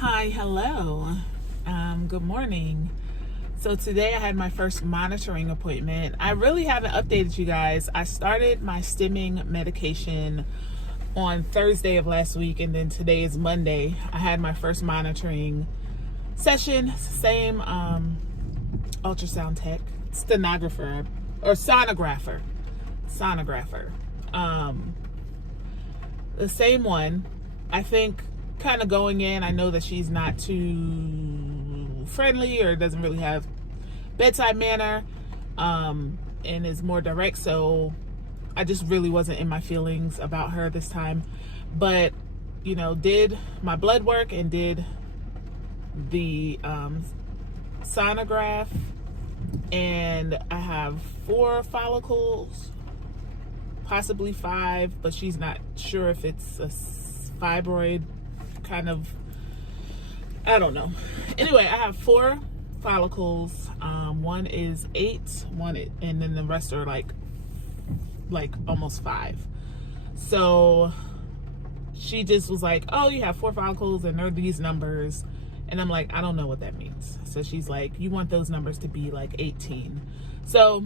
Hi, hello. Good morning. So today I had my first monitoring appointment. I really haven't updated you guys. I started my stimming medication on Thursday of last week, and then today is Monday. I had my first monitoring session. Same ultrasound tech, stenographer, or sonographer. The same one. I think kind of going in, I know that she's not too friendly or doesn't really have bedside manner, and is more direct. So I just really wasn't in my feelings about her this time. But, you know, did my blood work and did the sonograph, and I have 4 follicles, possibly 5, but she's not sure if it's a fibroid kind of, I don't know. Anyway, I have 4 follicles. One is 8, and then the rest are like almost 5. So she just was like, oh, you have 4 follicles and they're these numbers. And I'm like, I don't know what that means. So she's like, you want those numbers to be like 18. So,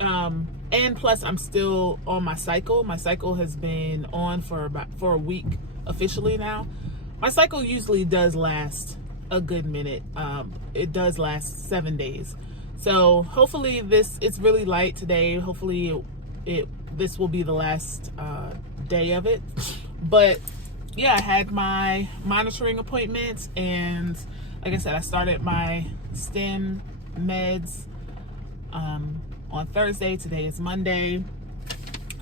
and plus I'm still on my cycle. My cycle has been on for a week officially now. My cycle usually does last a good minute. It does last 7 days. So hopefully it's really light today. Hopefully this will be the last day of it. But yeah, I had my monitoring appointments, and like I said, I started my stim meds on Thursday. Today is Monday.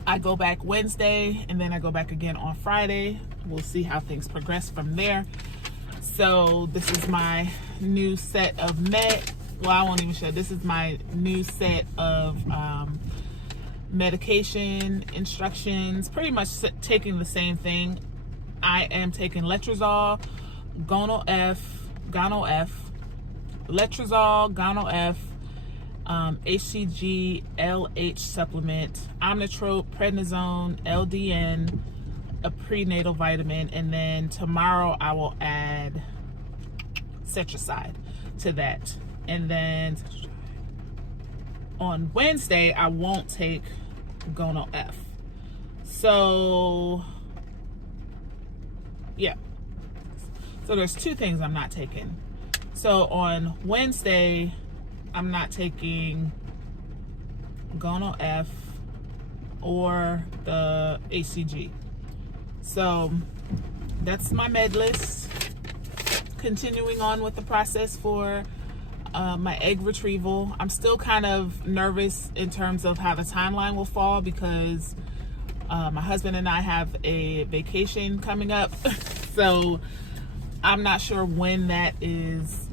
I go back Wednesday, and then I go back again on Friday. We'll see how things progress from there. So this is my new set of well, I won't even show. This is my new set of medication instructions, pretty much taking the same thing. I am taking letrozole, gonal F, letrozole, gonal F, HCG, LH supplement, omnitrope, prednisone, LDN, a prenatal vitamin, and then tomorrow I will add cetroside to that. And then on Wednesday I won't take gonal F. So yeah, so there's 2 things I'm not taking. So on Wednesday I'm not taking gonal F or the HCG. So that's my med list. Continuing on with the process for my egg retrieval. I'm still kind of nervous in terms of how the timeline will fall, because my husband and I have a vacation coming up. So I'm not sure when that is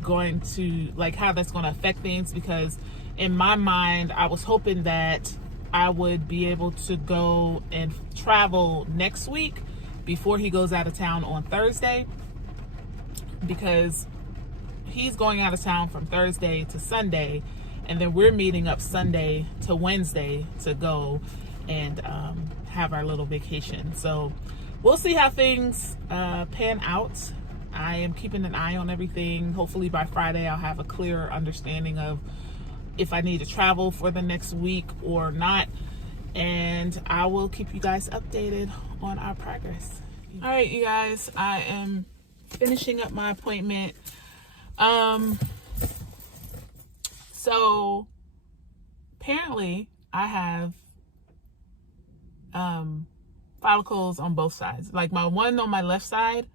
going to, like, how that's going to affect things, because in my mind I was hoping that I would be able to go and travel next week before he goes out of town on Thursday, because he's going out of town from Thursday to Sunday, and then we're meeting up Sunday to Wednesday to go and have our little vacation. So we'll see how things pan out. I am keeping an eye on everything. Hopefully by Friday I'll have a clearer understanding of if I need to travel for the next week or not, and I will keep you guys updated on our progress. All right, you guys, I am finishing up my appointment. So apparently I have follicles on both sides. Like my one on my left side,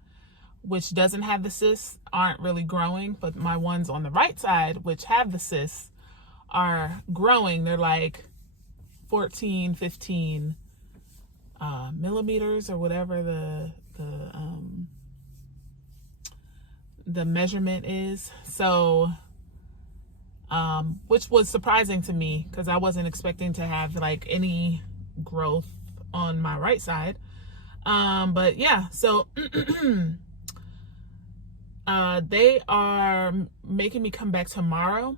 which doesn't have the cysts, aren't really growing, but my ones on the right side, which have the cysts, are growing. They're like 14, 15 millimeters or whatever the measurement is. So which was surprising to me, because I wasn't expecting to have like any growth on my right side. But yeah, so they are making me come back tomorrow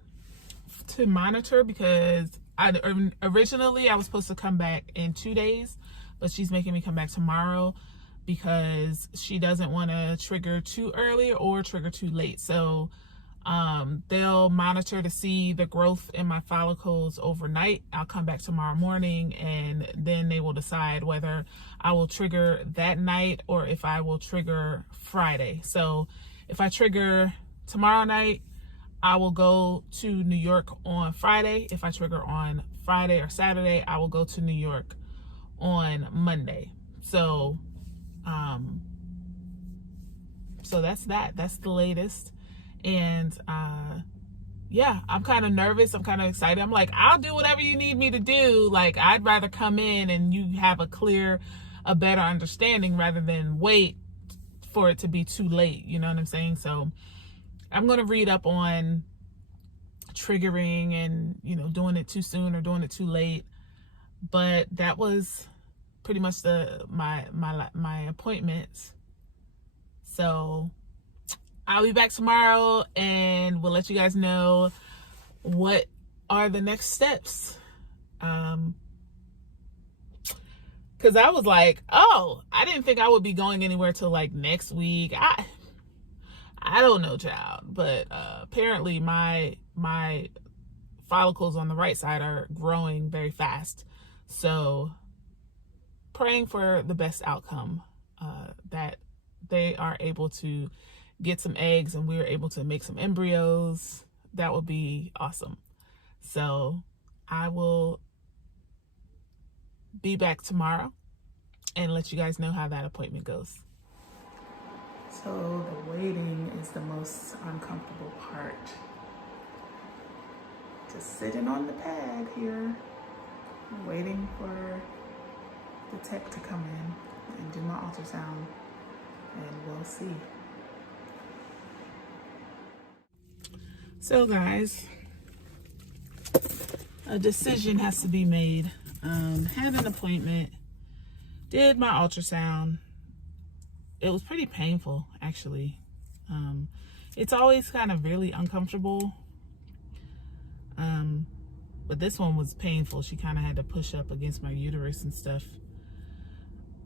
to monitor, because originally I was supposed to come back in 2 days, but she's making me come back tomorrow because she doesn't want to trigger too early or trigger too late. So they'll monitor to see the growth in my follicles overnight. I'll come back tomorrow morning, and then they will decide whether I will trigger that night or if I will trigger Friday. So if I trigger tomorrow night, I will go to New York on Friday. If I trigger on Friday or Saturday, I will go to New York on Monday. So so that's that. That's the latest. And yeah, I'm kind of nervous. I'm kind of excited. I'm like, I'll do whatever you need me to do. Like, I'd rather come in and you have a better understanding rather than wait for it to be too late. You know what I'm saying? So I'm going to read up on triggering and, you know, doing it too soon or doing it too late. But that was pretty much my appointments. So I'll be back tomorrow and we'll let you guys know what are the next steps. Because I was like, oh, I didn't think I would be going anywhere till like next week. I don't know, child. But apparently my follicles on the right side are growing very fast. So praying for the best outcome, that they are able to get some eggs and we're able to make some embryos. That would be awesome. So I will be back tomorrow and let you guys know how that appointment goes. So the waiting is the most uncomfortable part. Just sitting on the pad here, waiting for the tech to come in and do my ultrasound, and we'll see. So guys, a decision has to be made. Had an appointment, did my ultrasound. It was pretty painful, actually. It's always kind of really uncomfortable. But this one was painful. She kind of had to push up against my uterus and stuff.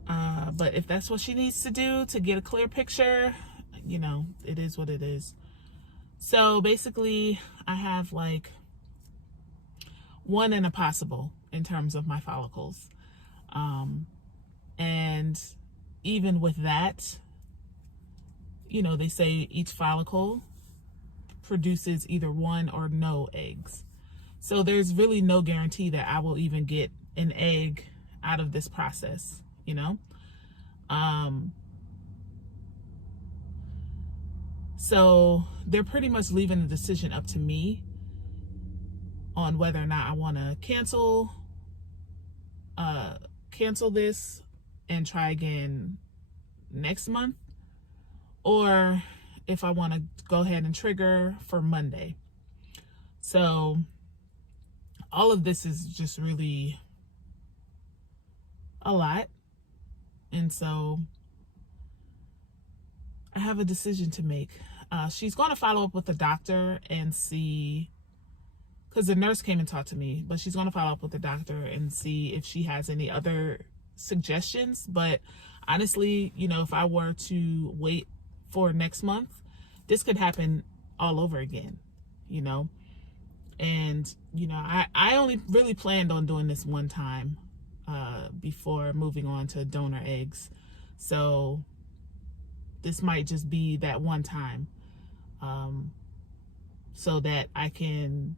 But if that's what she needs to do to get a clear picture, you know, it is what it is. So basically, I have like 1 in a possible in terms of my follicles. And even with that, you know, they say each follicle produces either 1 or no eggs. So there's really no guarantee that I will even get an egg out of this process, you know? So they're pretty much leaving the decision up to me on whether or not I want to cancel this and try again next month, or if I want to go ahead and trigger for Monday. So all of this is just really a lot. And so I have a decision to make. She's going to follow up with the doctor and see, because the nurse came and talked to me, but she's going to follow up with the doctor and see if she has any other suggestions. But honestly, you know, if I were to wait for next month, this could happen all over again, you know? And, you know, I only really planned on doing this one time before moving on to donor eggs. So this might just be that one time, so that I can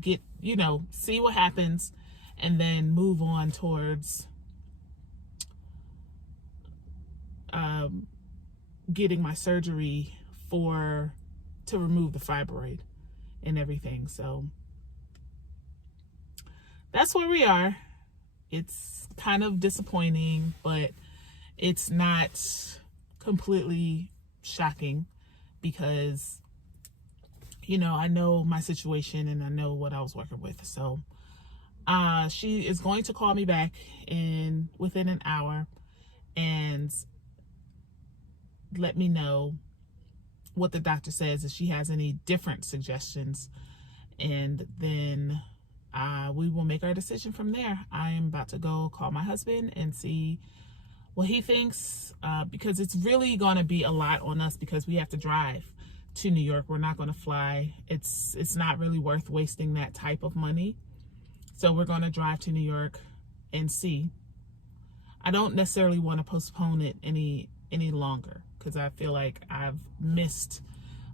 get, you know, see what happens and then move on towards getting my surgery to remove the fibroid and everything. So that's where we are. It's kind of disappointing, but it's not completely shocking because, you know, I know my situation and I know what I was working with. So she is going to call me back within an hour and let me know what the doctor says, if she has any different suggestions, and then we will make our decision from there. I am about to go call my husband and see what he thinks, because it's really going to be a lot on us because we have to drive to New York. We're not going to fly. It's not really worth wasting that type of money. So we're going to drive to New York and see. I don't necessarily want to postpone it any longer because I feel like I've missed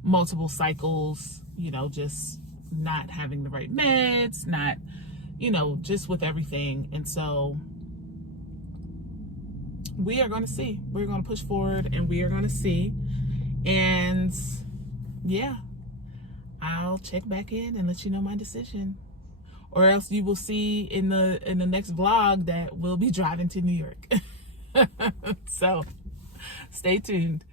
multiple cycles, you know, just not having the right meds, not, you know, just with everything. And so we are going to see. We're going to push forward and we are going to see. And yeah, I'll check back in and let you know my decision. Or else you will see in the next vlog that we'll be driving to New York. So stay tuned.